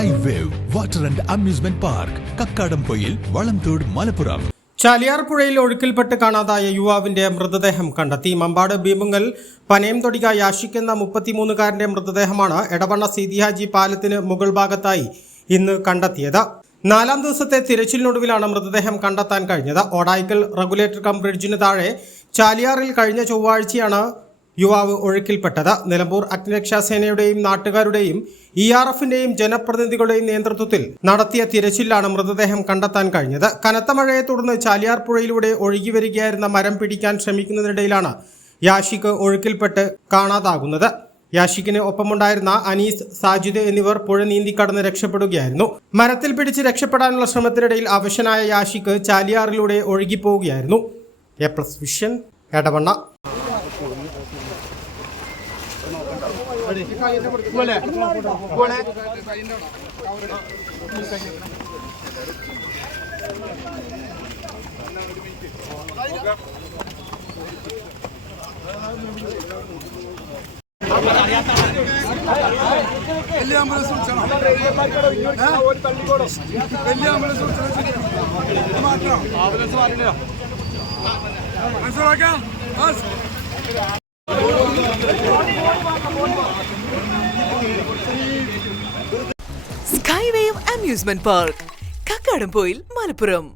Sky Wave Water and Amusement Park, Kakkadampoyil, Valanthod, Malappuram. Chaliyar പുഴയിൽ ഒഴുക്കിൽപ്പെട്ട് കാണാതായ യുവാവിന്റെ മൃതദേഹം കണ്ടെത്തി. മമ്പാട് ഭീമുങ്ങൽ പനയംതൊടിക യാഷിക് എന്ന 33-കാരന്റെ മൃതദേഹമാണ് എടവണ്ണ സീതിഹാജി പാലത്തിന് മുകൾ ഭാഗത്തായി ഇന്ന് കണ്ടെത്തിയത്. 4-ാം ദിവസത്തെ തിരച്ചിലിനൊടുവിലാണ് മൃതദേഹം കണ്ടെത്താൻ കഴിഞ്ഞത്. ഓടായിക്കൽ റെഗുലേറ്റർ കം ബ്രിഡ്ജിന് താഴെ ചാലിയാറിൽ കഴിഞ്ഞ ചൊവ്വാഴ്ചയാണ് യുവാവ് ഒഴുക്കിൽപ്പെട്ടത്. നിലമ്പൂർ അഗ്നിരക്ഷാസേനയുടെയും നാട്ടുകാരുടെയും ERFന്റെയും ജനപ്രതിനിധികളുടെയും നേതൃത്വത്തിൽ നടത്തിയ തിരച്ചിലാണ് മൃതദേഹം കണ്ടെത്താൻ കഴിഞ്ഞത്. കനത്ത മഴയെ തുടർന്ന് ചാലിയാർ പുഴയിലൂടെ ഒഴുകി വരികയായിരുന്ന മരം പിടിക്കാൻ ശ്രമിക്കുന്നതിനിടയിലാണ് യാഷിക് ഒഴുക്കിൽപ്പെട്ട് കാണാതാകുന്നത്. യാഷിക്കിന് ഒപ്പമുണ്ടായിരുന്ന അനീസ്, സാജിദ് എന്നിവർ പുഴ നീന്തിക്കടന്ന് രക്ഷപ്പെടുകയായിരുന്നു. മരത്തിൽ പിടിച്ച് രക്ഷപ്പെടാനുള്ള ശ്രമത്തിനിടയിൽ അവശനായ യാഷിക് ചാലിയാറിലൂടെ ഒഴുകിപ്പോവുകയായിരുന്നു. A+ vision, Edavanna. Sky Wave Amusement Park, Kakkadampoyil, Malappuram.